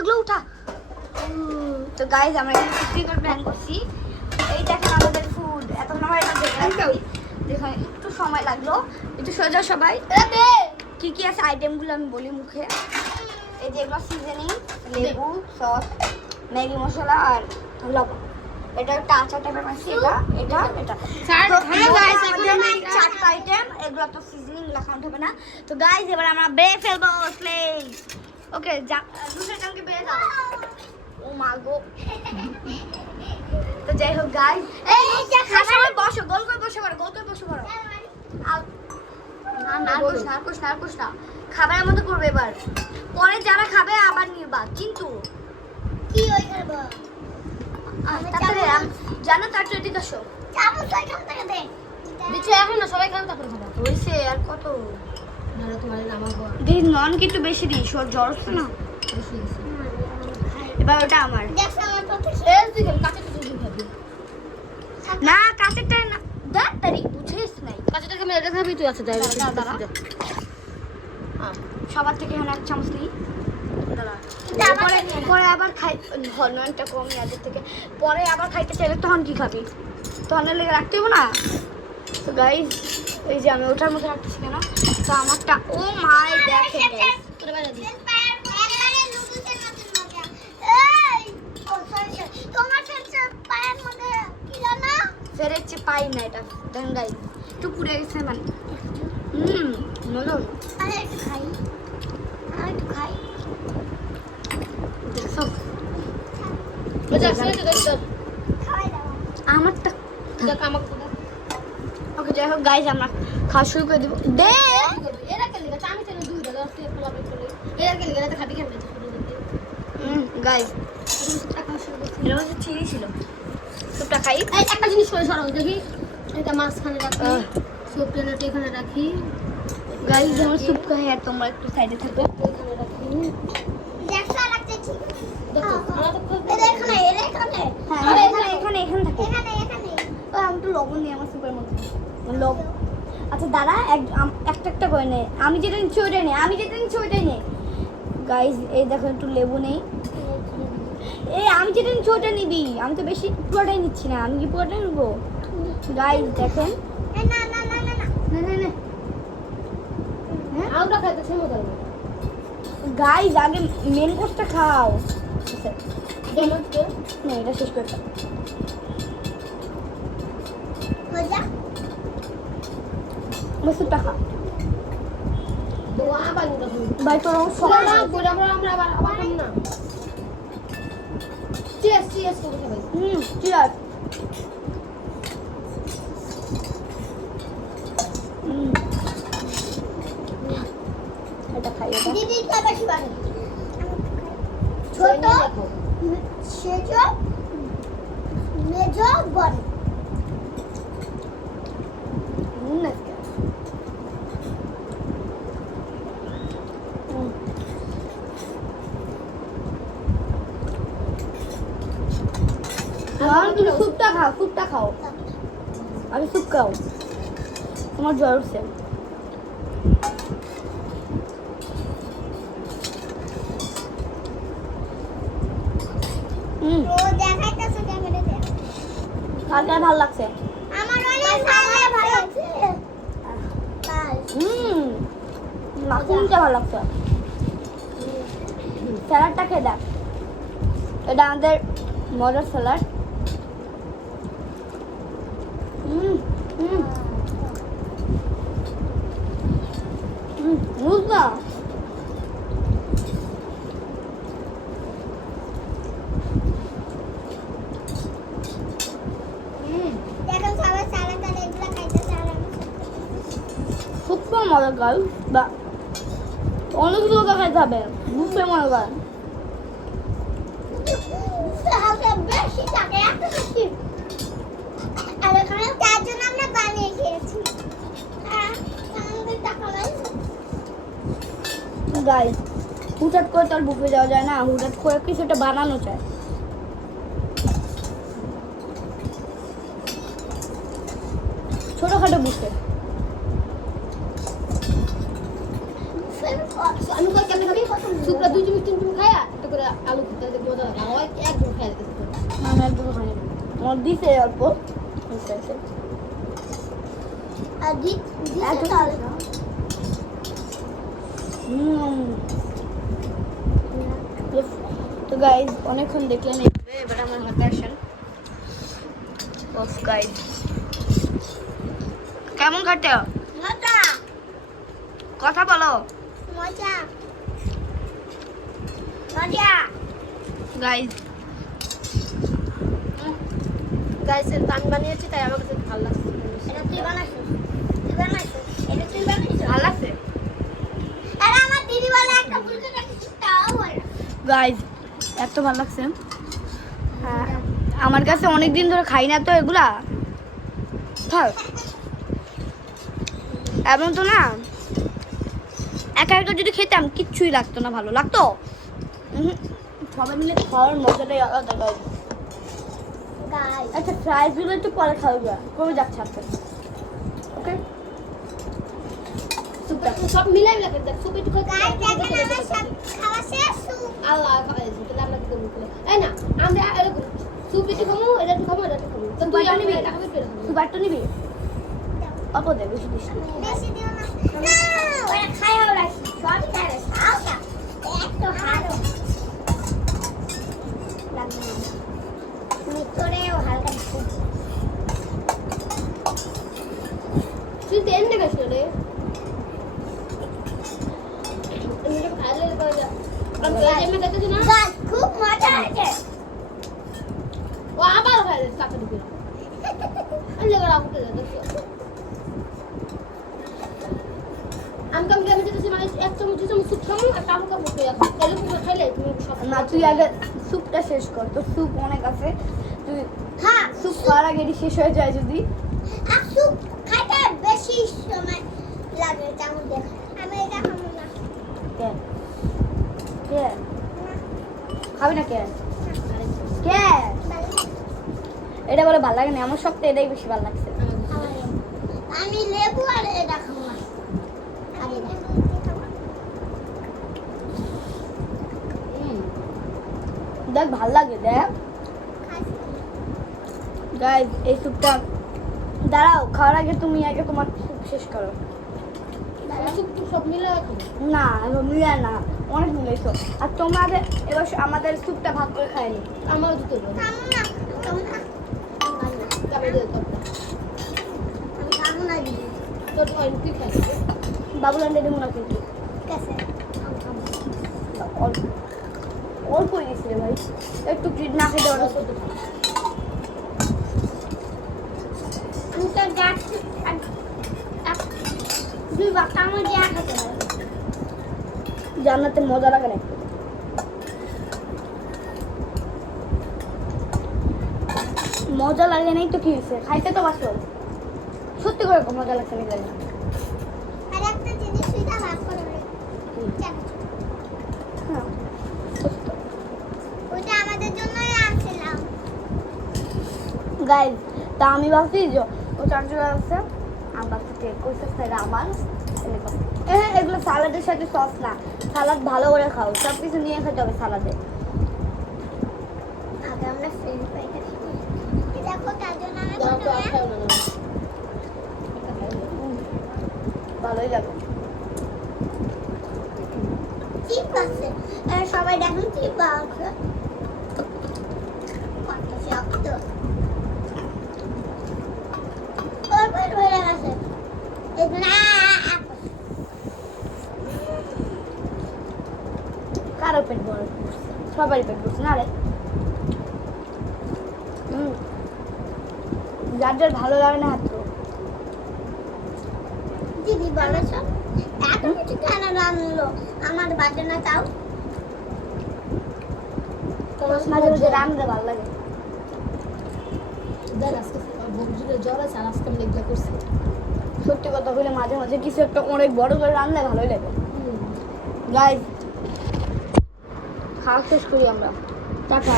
এগুলো উঠা। তো গাইজ আমরা এখানে পিকনিকের প্ল্যান করছি। এই দেখেন আমাদের ফুড। এতক্ষণ আমরা এটা দেখে রাখছি, দেখুন একটু সময় লাগলো। একটু সোজা সবাই কি কি আছে আইটেমগুলো আমি বলি মুখে। এই যে এগুলো সিজনিং, লেবু সস, ম্যাগি মশলা আর লবণ। এটা একটা আচার টাইপের মাছ। এটা এটা এটা চারটা আইটেম। এগুলো তো সিজনিং গুলো কাউন্ট হবে না। তো গাইজ এবার আমরা বেয়ে ফেলবো প্লিজ। ওকে দুশো জনকে বেয়ে যাও। ও মা গো। তো যাই হোক গাইজ, এই সবাই বসো, গোল করে বসে পড়ো, গোল করে বসে পড়ো। নারকোশ না খাবারের মতো করবে এবার। পরে যারা খাবে আবার নিবা কিন্তু কি ওই খাবো তাড়াতাড়ি জানো তার চৈতি কাশো চামচ ওইখান থেকে দে দিচ্ছি এখন না, সবাই খাবে তারপরে খাবে। হইছে আর কত নাহলে তোমার নামাবো। দিন নন কিন্তু বেশি দিই, জ্বর হচ্ছে না। এবার ওটা আমার দেখছ আমার পথে এই তুই কাঁচা কাঁচা দুধ খাবি। না, কাঁচেরটা না, দেখ তারিখ বুঝিস নাই। কাঁচাটা খাবি, এটা খাবি তুই। আছে দাঁড়া দাঁড়া। সবার থেকে এখন এক চামচ নিই। পরে আবার খাই, ননটা কম ইয়াদের থেকে। পরে আবার খাইতে চাইলে তখন কি খাবি? তখন লেগে রাখতে হবে না। তো গাইজ এই যে আমি ওটার মধ্যে রাখতেছি কেন, তো আমারটা ও মাই দেখে তোর বাইরে দিস। একবারে নুডলসের মতো মজা এই ও সরি তোমার ফেলছে পায়ের মধ্যে কি জানা ফেরেচ্ছে পাই না এটা। দেখেন গাইজ একটু পুড়ে গেছে মানে। মজা হলো। আরে একটু খাই দেখছো বুঝা শুনে তো তোর খাওয়াই দাও আমারটা। দেখ আমাকে দাও। ওকে যাই হোক গাইজ আমরা খাওয়া শুরু করে দিব। দে এরা কে লিগা চামি তেল দুই দাও তুই পোলাপে করে। এরা কে লিগা খাবি কেন? গাইজ এর মধ্যে চিনি ছিল। সুপটা খাই। এই একটা জিনিস করে সরাও দেখি। এটা মাছখানে রাখি, সব প্লেট এখানে রাখি, গাইজ যেমন স্যুপ খাই আর তোমরা একটু সাইডে থাকো। এখানে রাখি। দেখছ লাগছে ঠিক দেখো আমরা তো খুব এর এখানে হ্যাঁ এখানে থাকো। এখানে আমি একটু লবণ নিই আমার স্যুপের মধ্যে। লবণ আচ্ছা দাঁড়া, একটা করে নে। আমি যেটা নিচ্ছি ওইটাই নে। গাইজ এই দেখো একটু লেবু নেই। এই আমি যেটা নিচ্ছি ওটা নিবি। আমি তো বেশি পুরোটাই নিচ্ছি না। আমি কি পুরোটাই নেবো? গাইজ দেখেন। না না আমরা খাইতে সেই মজা লাগে। গাইজ আগে মেন কোর্সটা খাও। দেমতে না এটা শেষ করে দাও। মজা স্যুপটা খা। দোয়া বানি দাও। ভাই তোর সবাই না করে আমরা আবার খাম না। চিয়ার্স করে ভাই। চিয়ার। এটা খাই এটা। দিদি খাবার কি বানি ছোট সেজো মেজো বড় নাকি তুমি স্যুপটা খাও। আগে স্যুপ খাও, তোমার জ্বর উঠছে। ও দেখাইতেছে ক্যামেরাতে কালকে ভালো লাগছে। আমার অনেক ভালো লাগছে মাখনটা ভালো লাগছে। স্যালাডটা খেয়ে দেখ। এটা আমাদের মজার স্যালাড। বুঝলা দেখেন সবাই সালাদ আর এগুলো খাইতেছে আর আমি খুব মজা গাল বা অনেক কিছু খাইতে হবে। বুঝতে মজা হালকা বেশি থাকে এত বেশি আর এখানে তার জন্য আমরা বানিয়ে খেয়েছি আমাদের টাকা নাই গাইস হুটহাট করে তো আর বুফে যাওয়া যায় না। হুটহাট করে কিছুটা বানানো চায়। ছোটখাটো বুফে। আমি কই কেমন খাবি? সুপরা দুই চুমুক তিন চুমুক খায়া তো করে আলু খেতে দেখে মজা লাগে আমার একদম খাই দিতেছে আমি একদম খাই না। আমার দিছে অল্প দিছে আছে। আর এত দিতে না। হুম। তো গাইজ অনেকক্ষণ দেখলেন এইভাবে, এবার আমার হাতে আসেন। অফ গাইজ কেমন খাটে? মজা কথা বলো মজা মজা। গাইজ। গাইসের আমি বানিয়েছি তাই আমার কাছে ভালো লাগছে এটা তুই বানাইছিস? তুই বানাইছিস? এটা তুই বানাইছিস? ভালো লাগছে আরে আমার দিদি বলে একটা ফুলকে রাখিস তাও বলে। গাইজ, এত ভালো লাগছে। হ্যাঁ, আমার কাছে অনেক দিন ধরে খাই না তো এগুলা। থাক এমন তো না, একা একা যদি খেতাম কিচ্ছুই লাগতো না, ভালো লাগতো। সবাই মিলে খাওয়ার মজাটাই আলাদা। গাইজ গাইস আচ্ছা, ফ্রাইজগুলো একটু পরে খাওয়া কমে যাচ্ছে আপনার। ওকে, সব মিলাই মিলাই দেখ সুপ একটু গাইস দেখেন আমার সব খাওয়া শেষ সুপ। আল্লাহ খাইছে তাহলে আমরা কি করব এই না আমরা এরকম সুপ একটু খাবো এটা একটু খাবো এটা একটু খাবো তো তুই আমি টাকা বের করে তুই বাট্টা নিবি? অল্প দে, বেশি দিস না। বেশি দিও না। না ওরা খায়ও রাখি সবই খায় রাখি আওটা একটু হারো লাগবে না ভিতরেও হালকা সুপ। তুই দেন না গেছ রে আমি তো খাইলে পাওয়া যায় আমি এমনি দেখতেছি না গাইস খুব মজা হয়েছে। ও আবার খাইলে টাকা দিবে আমি লেগে রাখতে যা দেখো আমি কম গেমে যেতেছি মানে এক চামচ সুপ খাবো আর টাকা খাবো তো এরকম খাইলে তুমি সব না, তুই আগে স্যুপটা শেষ কর, তোর স্যুপ অনেক আছে। তুই হ্যাঁ স্যুপ খাওয়ার আগে এটি শেষ হয়ে যায় যদি। আর সুপ খাইতে বেশি সময় লাগে চামচ দিয়ে আমি এটা খাবো না। কে কে খাবি না? কে কে এটা বলে ভালো লাগে না, আমার সব তো এটাই বেশি ভালো লাগছে। আমি লেবু আর এটা খাবো না। আমি দেখ ভাল লাগে, দেখ গাইজ। এই স্যুপটা দাঁড়াও, খাওয়ার আগে তুমি আগে তোমার স্যুপ শেষ করো। সুপ সব মিলে খাবো না এবার মিলে না, অনেক মিলেছো। আর তোমাদের এবার আমাদের স্যুপটা ভাগ করে খাইনি। আমারও দিতে হবে খাবো না খাবো না আমি দিয়ে দেবো আমি খাবো না দিদি। তোর অয়েল কি খাই বাবুলান্ডে দেবো না কিন্তু, ঠিক আছে আমি খাবো। অল্প অল্প গেছিলে ভাই, একটু ট্রিট না খেতে ওটা ছোট। আমি তো গাছ দুই বাচ্চা আমার দিয়ে খেতে হবে। জান্নাতের মজা লাগে না একটু? মজা লাগে নাই তো কি হয়েছে, খাইতে তো বাসো। সত্যি করে মজা লাগছে না জানি না। আর একটা জিনিস সুইটা ভাগ করে নে। হ্যাঁ, সত্য। ওটা আমাদের জন্যই আনছিলাম। গাইজ, তা আমি ভাবছি যে ও চারজন আছে, আমি ভাবছি টেক করছে সেটা আমার। হ্যাঁ, এগুলো সালাডের সাথে সস না, সালাদ ভালো করে খাও, সব কিছু নিয়ে খেতে হবে সালাদে। আগে আমরা ফ্রেঞ্চ ফ্রাই খাই। দেখো তার জন্য আমি দাও তো আর খাও না ভালোই লাগে। চিপ আছে। সবাই দেখুন চিপ আছে। কত শক্ত। ওর পেট ভরে গেছে। কারো পেট বড়, সবারই পেট বড়ছে না রে। যার যার ভালো লাগে না হাত তো। দিদি বলেছ এত কিছু কেন রান্নলো আমার বাজে না তাও। তোমার মাঝে মাঝে রান্না ভালো লাগে। দেন আজকে বন্ধুদের জ্বর আছে আর আজকে আমি এগুলো করছি সত্যি কথা বলে মাঝে মাঝে কিছু একটা অনেক বড় করে রান্না ভালোই লাগে। গাইজ, খাওয়া শেষ করি আমরা। টাটা।